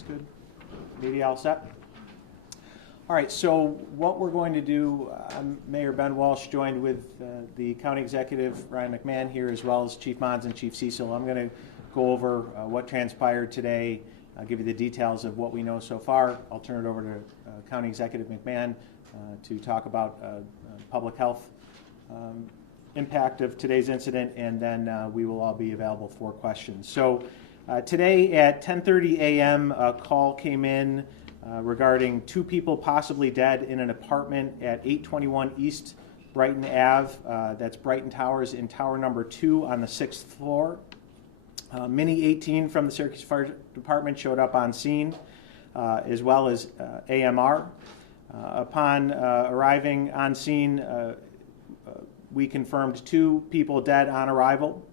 Looks good. Media all set? All right, so what we're going to do, I'm Mayor Ben Walsh, joined with the County Executive, Ryan McMahon, here, as well as Chief Mons and Chief Cecil. I'm going to go over what transpired today, give you the details of what we know so far. I'll turn it over to County Executive McMahon to talk about public health impact of today's incident, and then we will all be available for questions. So today at 10:30 a.m., a call came in regarding 2 people possibly dead in an apartment at 821 East Brighton Ave. That's Brighton Towers in tower number 2 on the 6th floor. Mini 18 from the Syracuse Fire Department showed up on scene, as well as AMR. Upon arriving on scene, we confirmed 2 people dead on arrival.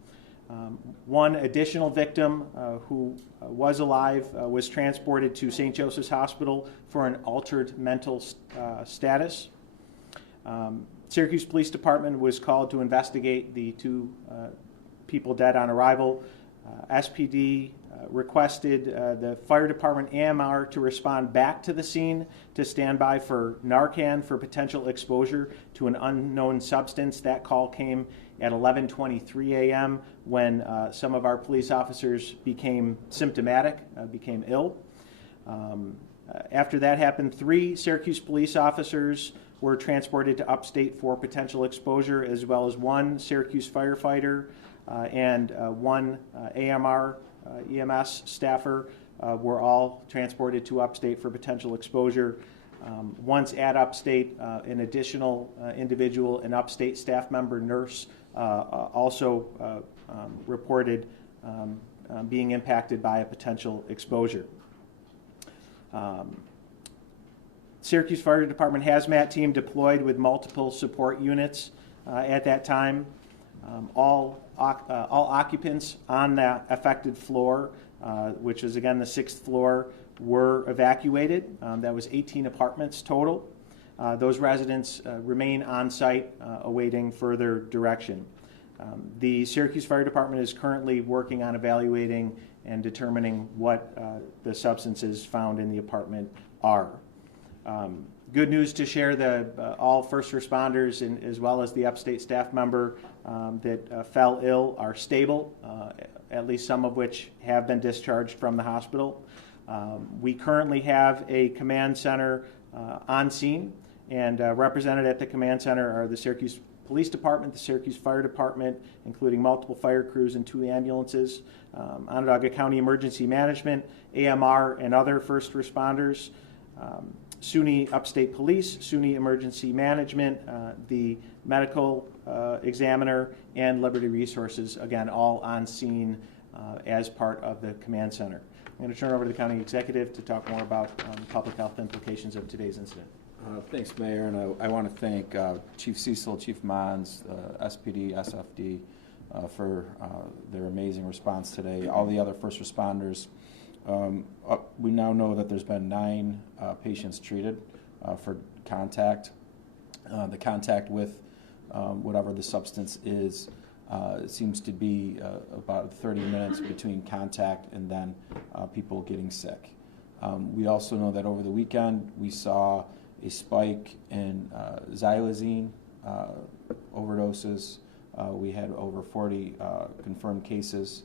One additional victim who was alive was transported to St. Joseph's Hospital for an altered mental status. Syracuse Police Department was called to investigate the 2 people dead on arrival. SPD requested the fire department AMR to respond back to the scene to stand by for Narcan for potential exposure to an unknown substance. That call came at 11:23 a.m. when some of our police officers became symptomatic, became ill. After that happened, 3 Syracuse police officers were transported to upstate for potential exposure, as well as 1 Syracuse firefighter and 1 AMR EMS staffer were all transported to upstate for potential exposure. Once at upstate, an additional individual, an upstate staff member nurse, also reported being impacted by a potential exposure. Syracuse Fire Department hazmat team deployed with multiple support units at that time. All occupants on the affected floor, which is again the 6th floor, were evacuated. That was 18 apartments total. Those residents remain on site awaiting further direction. The Syracuse Fire Department is currently working on evaluating and determining what the substances found in the apartment are. Good news to share that all first responders and as well as the upstate staff member that fell ill are stable, at least some of which have been discharged from the hospital. We currently have a command center on scene, and represented at the command center are the Syracuse Police Department, the Syracuse Fire Department, including multiple fire crews and 2 ambulances, Onondaga County Emergency Management, AMR, and other first responders, SUNY Upstate Police, SUNY Emergency Management, the medical examiner, and Liberty Resources, again, all on scene as part of the command center. I'm going to turn it over to the county executive to talk more about public health implications of today's incident. Thanks, Mayor, and I want to thank Chief Cecil, Chief Mons, SPD, SFD for their amazing response today. All the other first responders. We now know that there's been 9 patients treated for contact. The contact with whatever the substance is seems to be about 30 minutes between contact and then people getting sick. We also know that over the weekend we saw a spike in xylazine overdoses. We had over 40 confirmed cases.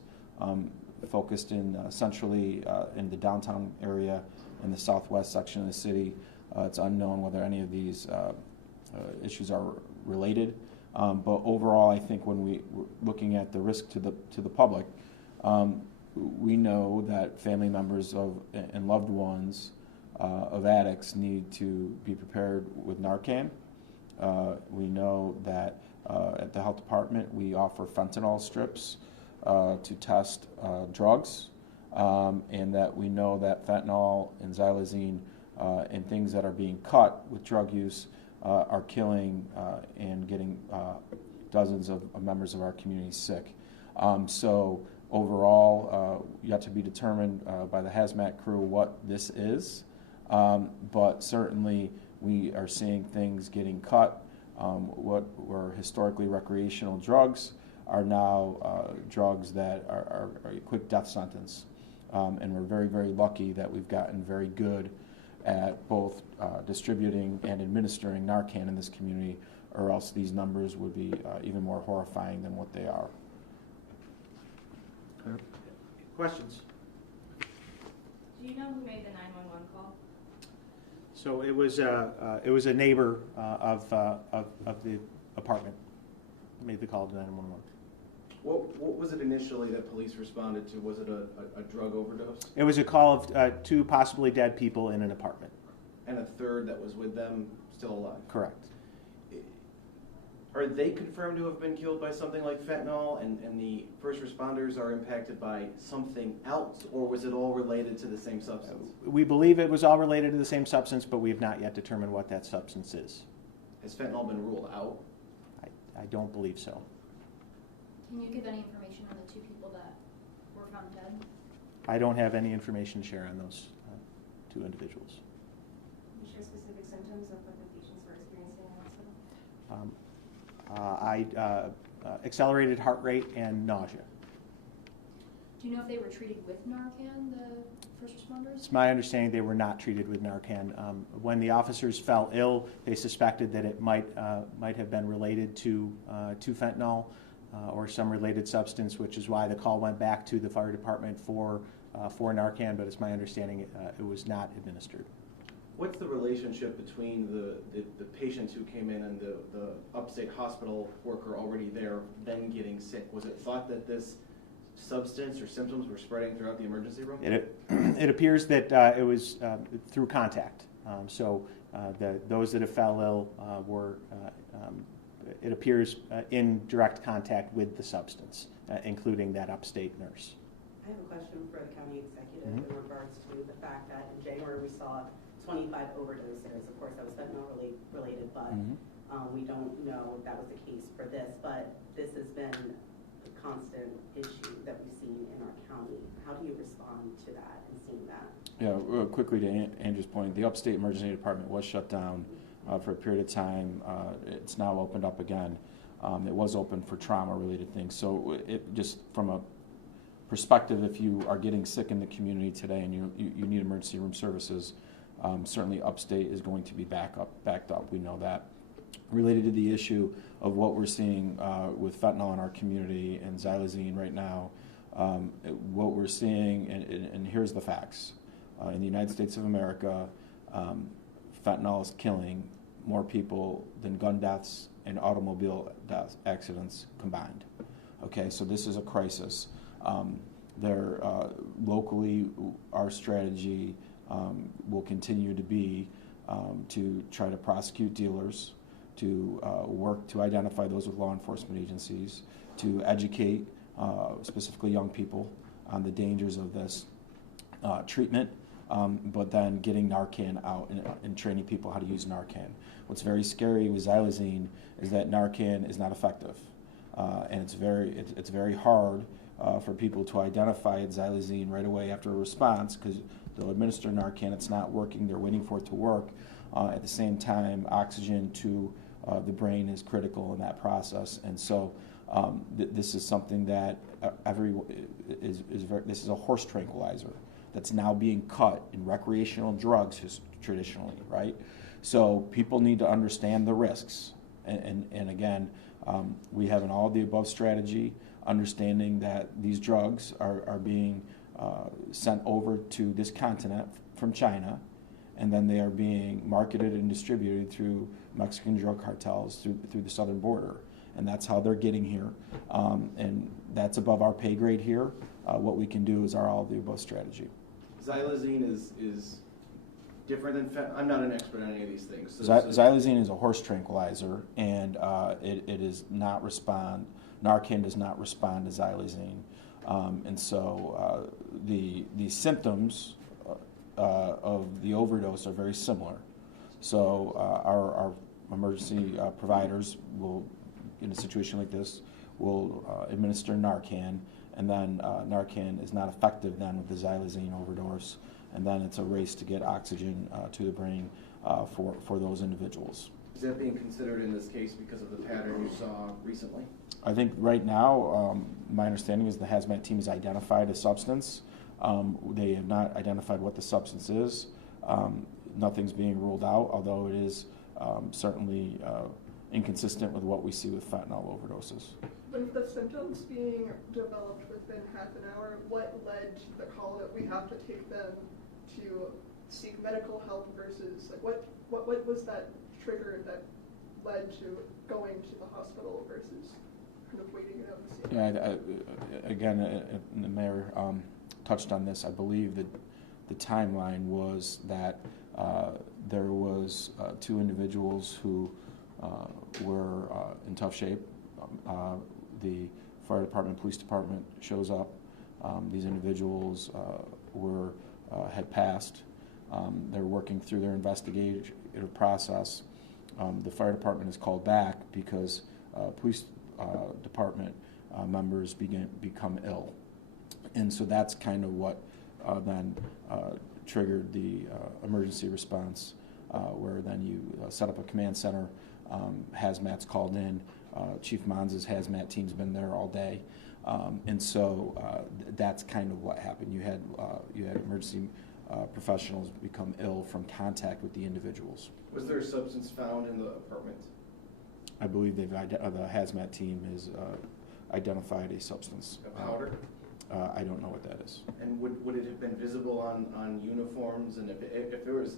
Focused in centrally in the downtown area in the southwest section of the city. It's unknown whether any of these issues are related, but overall I think when we're looking at the risk to the public, we know that family members of and loved ones of addicts need to be prepared with Narcan. We know that at the health department we offer fentanyl strips to test drugs, and that we know that fentanyl and xylazine and things that are being cut with drug use are killing and getting dozens of members of our community sick. So overall, yet to be determined by the hazmat crew what this is, but certainly we are seeing things getting cut. What were historically recreational drugs are now drugs that are a quick death sentence. And we're very, very lucky that we've gotten very good at both distributing and administering Narcan in this community, or else these numbers would be even more horrifying than what they are. Questions? Do you know who made the 911 call? So it was a neighbor of the apartment made the call to 911. What was it initially that police responded to? Was it a drug overdose? It was a call of two possibly dead people in an apartment. And a third that was with them still alive? Correct. Are they confirmed to have been killed by something like fentanyl, and the first responders are impacted by something else, or was it all related to the same substance? We believe it was all related to the same substance, but we have not yet determined what that substance is. Has fentanyl been ruled out? I don't believe so. Can you give any information on the two people that were found dead? I don't have any information to share on those two individuals. Can you share specific symptoms of what the patients were experiencing in the hospital? Accelerated heart rate and nausea. Do you know if they were treated with Narcan, the first responders? It's my understanding they were not treated with Narcan. When the officers fell ill, they suspected that it might have been related to fentanyl or some related substance, which is why the call went back to the fire department for Narcan. But it's my understanding it was not administered. What's the relationship between the patients who came in and the upstate hospital worker already there then getting sick? Was it thought that this substance or symptoms were spreading throughout the emergency room? It appears that it was through contact. Those that have fell ill were, it appears, in direct contact with the substance, including that upstate nurse. I have a question for the county executive in regards to the fact that in January we saw 25 overdoses. Of course, that was fentanyl related, but we don't know if that was the case for this. But this has been a constant issue that we've seen in our county. How do you respond to that and seeing that? Yeah, real quickly to Andrew's point, the upstate emergency department was shut down for a period of time. It's now opened up again. It was open for trauma-related things. So it just from a perspective, if you are getting sick in the community today and you need emergency room services, certainly upstate is going to be backed up. We know that. Related to the issue of what we're seeing with fentanyl in our community and xylazine right now, what we're seeing, and here's the facts. In the United States of America, fentanyl is killing more people than gun deaths and automobile accidents combined. Okay, so this is a crisis. Locally, our strategy will continue to be to try to prosecute dealers, to work to identify those with law enforcement agencies, to educate specifically young people on the dangers of this treatment, but then getting Narcan out and training people how to use Narcan. What's very scary with xylazine is that Narcan is not effective, and it's very hard for people to identify xylazine right away after a response, because they'll administer Narcan, it's not working, they're waiting for it to work. At the same time, oxygen to the brain is critical in that process, and so this is something that this is a horse tranquilizer that's now being cut in recreational drugs traditionally, right? So people need to understand the risks, and again, we have an all of the above strategy, understanding that these drugs are being sent over to this continent from China, and then they are being marketed and distributed through Mexican drug cartels through the southern border, and that's how they're getting here, and that's above our pay grade here. What we can do is our all of the above strategy. Xylazine is different than fentanyl. I'm not an expert on any of these things. Xylazine is a horse tranquilizer, and it does not respond. Narcan does not respond to xylazine, and so the symptoms of the overdose are very similar. So our emergency providers will, in a situation like this, will administer Narcan, and then Narcan is not effective then with the xylazine overdose, and then it's a race to get oxygen to the brain for those individuals. Is that being considered in this case because of the pattern you saw recently? I think right now, my understanding is the hazmat team has identified a substance, They have not identified what the substance is. Nothing's being ruled out, although it is certainly inconsistent with what we see with fentanyl overdoses. With the symptoms being developed within half an hour, what led to the call that we have to take them to seek medical help versus like what was that trigger that led to going to the hospital versus kind of waiting it out and seeing? Yeah, again, the mayor touched on this. I believe that the timeline was that there was 2 individuals who were in tough shape. The fire department, police department shows up. These individuals had passed. They're working through their investigative process. The fire department is called back because police department members become ill. And so that's kind of what then triggered the emergency response, where then you set up a command center. Hazmat's called in. Chief Mons' hazmat team's been there all day. And so that's kind of what happened. You had emergency professionals become ill from contact with the individuals. Was there a substance found in the apartment? I believe the hazmat team has identified a substance. A powder? I don't know what that is. And would it have been visible on uniforms? And if it was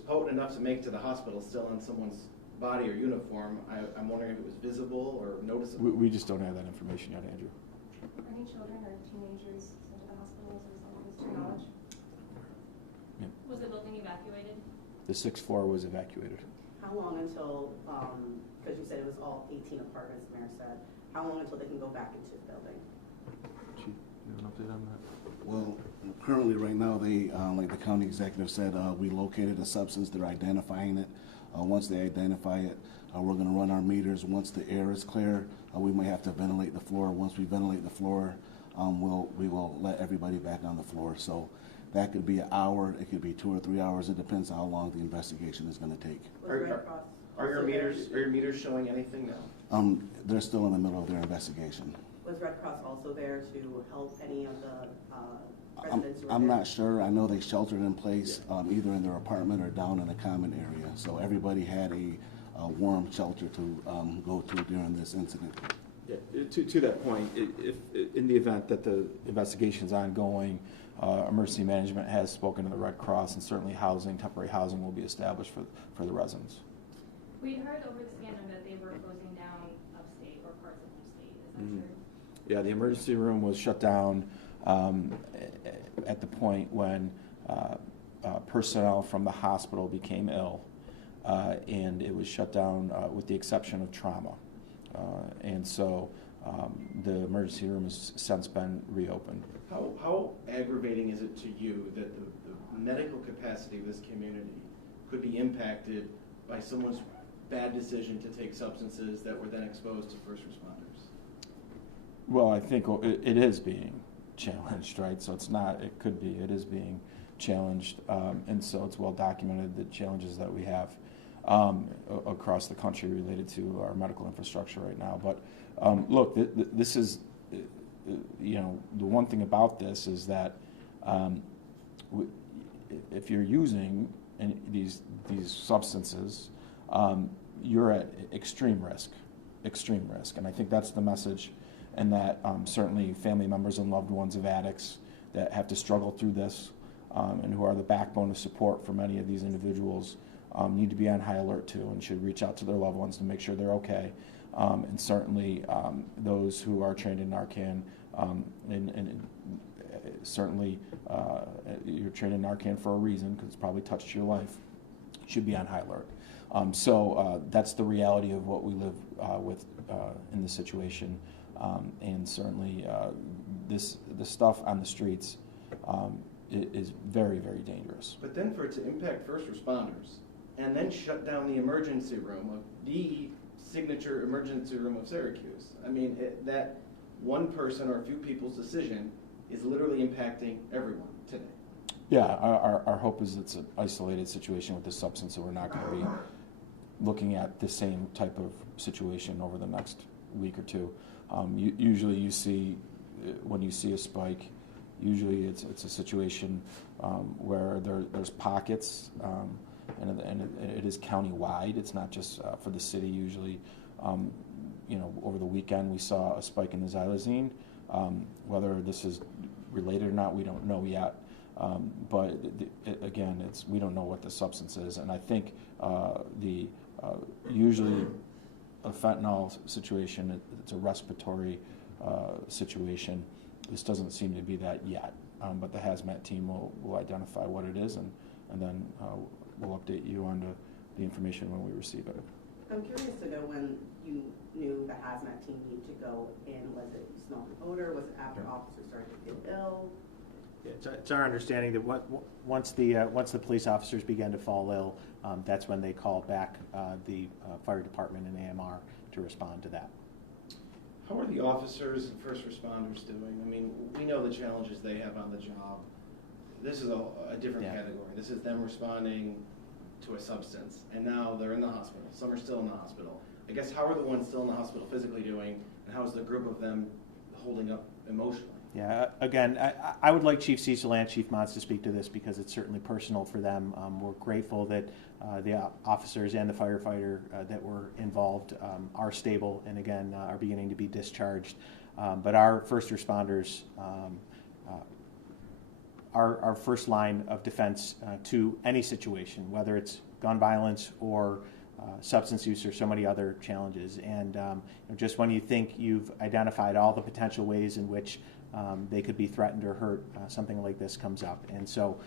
potent enough to make it to the hospital still on someone's body or uniform, I'm wondering if it was visible or noticeable. We just don't have that information yet, Andrew. Are any children or teenagers sent to the hospital as a result of this, to your knowledge? Yeah. Was the building evacuated? The 6th floor was evacuated. How long until, because you said it was all 18 apartments, the mayor said, how long until they can go back into the building? Chief, you have an update on that? Well, currently, right now, they, like the county executive said, we located a substance. They're identifying it. Once they identify it, we're going to run our meters. Once the air is clear, we might have to ventilate the floor. Once we ventilate the floor, we will let everybody back on the floor. So that could be an hour. It could be 2 or 3 hours. It depends on how long the investigation is going to take. Are your meters showing anything now? They're still in the middle of their investigation. Was Red Cross also there to help any of the residents who were I'm there? not sure. I know they sheltered in place either in their apartment or down in a common area. So everybody had a warm shelter to go to during this incident. Yeah, to that point, if in the event that the investigation is ongoing, emergency management has spoken to the Red Cross, and certainly temporary housing will be established for the residents. We heard over the scanner that they were closing down upstate or parts of upstate. Is that Mhm. true? Yeah, the emergency room was shut down at the point when personnel from the hospital became ill, and it was shut down with the exception of trauma. And so the emergency room has since been reopened. How aggravating is it to you that the medical capacity of this community could be impacted by someone's bad decision to take substances that were then exposed to first responders? Well, I think it is being challenged, right? So it's not, it is being challenged. And so it's well documented, the challenges that we have across the country related to our medical infrastructure right now. But look, this is, the one thing about this is that if you're using these substances, you're at extreme risk. And I think that's the message, and that certainly family members and loved ones of addicts that have to struggle through this and who are the backbone of support for many of these individuals need to be on high alert too, and should reach out to their loved ones to make sure they're okay. And certainly those who are trained in Narcan, and certainly you're trained in Narcan for a reason, because it's probably touched your life, should be on high alert. So that's the reality of what we live with in this situation. And certainly the stuff on the streets is very, very dangerous. But then for it to impact first responders and then shut down the emergency room of the signature emergency room of Syracuse, I mean, that one person or a few people's decision is literally impacting everyone today. Yeah, our hope is it's an isolated situation with this substance, so we're not going to be looking at the same type of situation over the next week or two. Usually you see, when you see a spike, Usually it's a situation where there's pockets, and it is county-wide. It's not just for the city usually. Over the weekend we saw a spike in the xylazine. Whether this is related or not, we don't know yet. But again, we don't know what the substance is, and I think usually a fentanyl situation, it's a respiratory situation. This doesn't seem to be that yet, but the hazmat team will identify what it is, and then we'll update you on the information when we receive it. I'm curious to know when you knew the hazmat team needed to go in. Was it you smelled an odor? Was it after officers started to feel ill? It's our understanding that once the police officers began to fall ill, that's when they called back the fire department and AMR to respond to that. How are the officers and first responders doing? I mean, we know the challenges they have on the job. This is a different category. This is them responding to a substance, and now they're in the hospital. Some are still in the hospital. I guess, how are the ones still in the hospital physically doing, and how's the group of them holding up emotionally? Yeah, again, I would like Chief Cecil and Chief Mons to speak to this because it's certainly personal for them. We're grateful that the officers and the firefighter that were involved are stable and, again, are beginning to be discharged. But our first responders, our first line of defense to any situation, whether it's gun violence or substance use or so many other challenges. And just when you think you've identified all the potential ways in which they could be threatened or hurt, something like this comes up. And so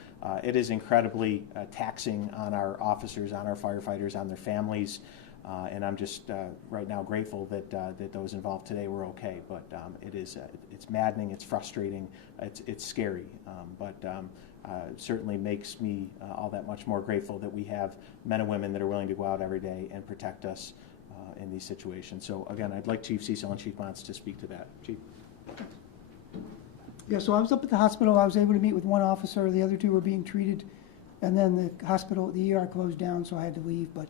it is incredibly taxing on our officers, on our firefighters, on their families. And I'm just right now grateful that those involved today were okay. But it's maddening, it's frustrating, it's scary. But certainly makes me all that much more grateful that we have men and women that are willing to go out every day and protect us in these situations. So again, I'd like Chief Cecil and Chief Mons to speak to that. Chief. Yeah, so I was up at the hospital. I was able to meet with one officer. The other two were being treated. And then the hospital, the ER closed down, so I had to leave. But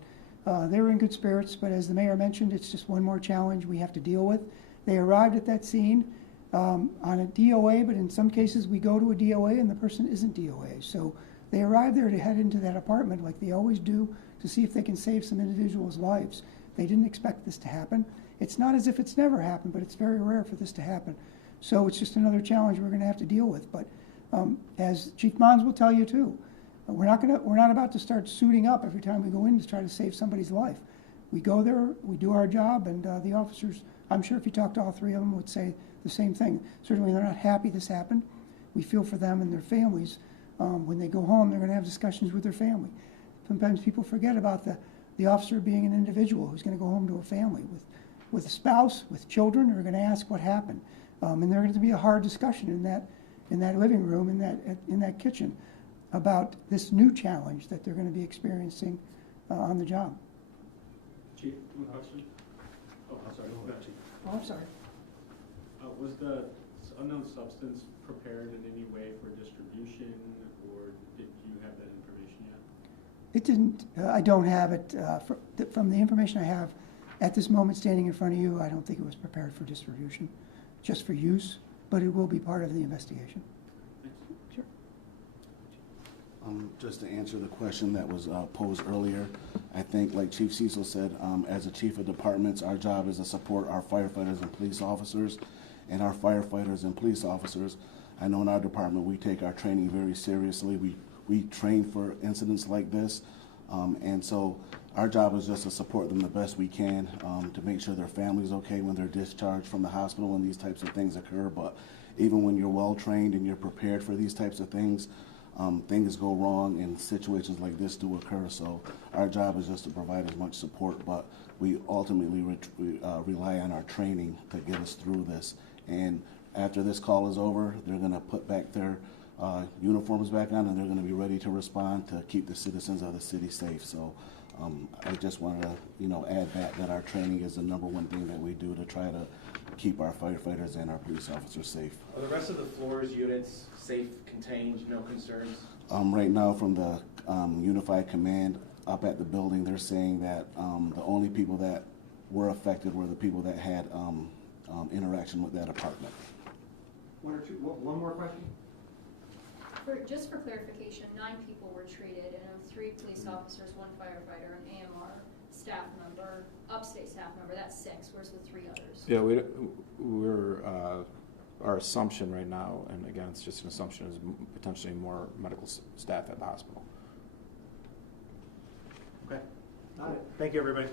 they were in good spirits. But as the mayor mentioned, it's just one more challenge we have to deal with. They arrived at that scene on a DOA, but in some cases we go to a DOA and the person isn't DOA. So they arrived there to head into that apartment like they always do to see if they can save some individuals' lives. They didn't expect this to happen. It's not as if it's never happened, but it's very rare for this to happen. So it's just another challenge we're going to have to deal with. But as Chief Mons will tell you too, we're not about to start suiting up every time we go in to try to save somebody's life. We go there, we do our job, and the officers, I'm sure if you talk to all three of them, would say the same thing. Certainly they're not happy this happened. We feel for them and their families. When they go home, they're going to have discussions with their family. Sometimes people forget about the officer being an individual who's going to go home to a family with a spouse, with children, who are going to ask what happened. And there's going to be a hard discussion in that living room, in that kitchen, about this new challenge that they're going to be experiencing on the job. Chief, one question. Oh, I'm sorry. No, Chief. Oh, I'm sorry. Was the unknown substance prepared in any way for distribution, or did you have that information yet? It didn't. I don't have it. From the information I have at this moment standing in front of you, I don't think it was prepared for distribution, just for use, but it will be part of the investigation. Sure. Just to answer the question that was posed earlier, I think, like Chief Cecil said, as a chief of departments, our job is to support our firefighters and police officers. And our firefighters and police officers, I know in our department we take our training very seriously. We train for incidents like this. And so our job is just to support them the best we can, to make sure their family's okay when they're discharged from the hospital when these types of things occur. But even when you're well trained and you're prepared for these types of things, things go wrong and situations like this do occur. So our job is just to provide as much support, but we ultimately rely on our training to get us through this. And after this call is over, they're going to put back their uniforms back on, and they're going to be ready to respond to keep the citizens of the city safe. So I just wanted to, add that our training is the number one thing that we do to try to keep our firefighters and our police officers safe. Are the rest of the floors, units safe, contained, no concerns? Right now, from the Unified Command up at the building, they're saying that the only people that were affected were the people that had interaction with that apartment. One more question? Just for clarification, 9 people were treated, and 3 police officers, 1 firefighter, an AMR staff member, upstate staff member. That's 6. Where's the 3 others? Yeah, we're our assumption right now, and again, it's just an assumption, is potentially more medical staff at the hospital. Okay. Thank you, everybody.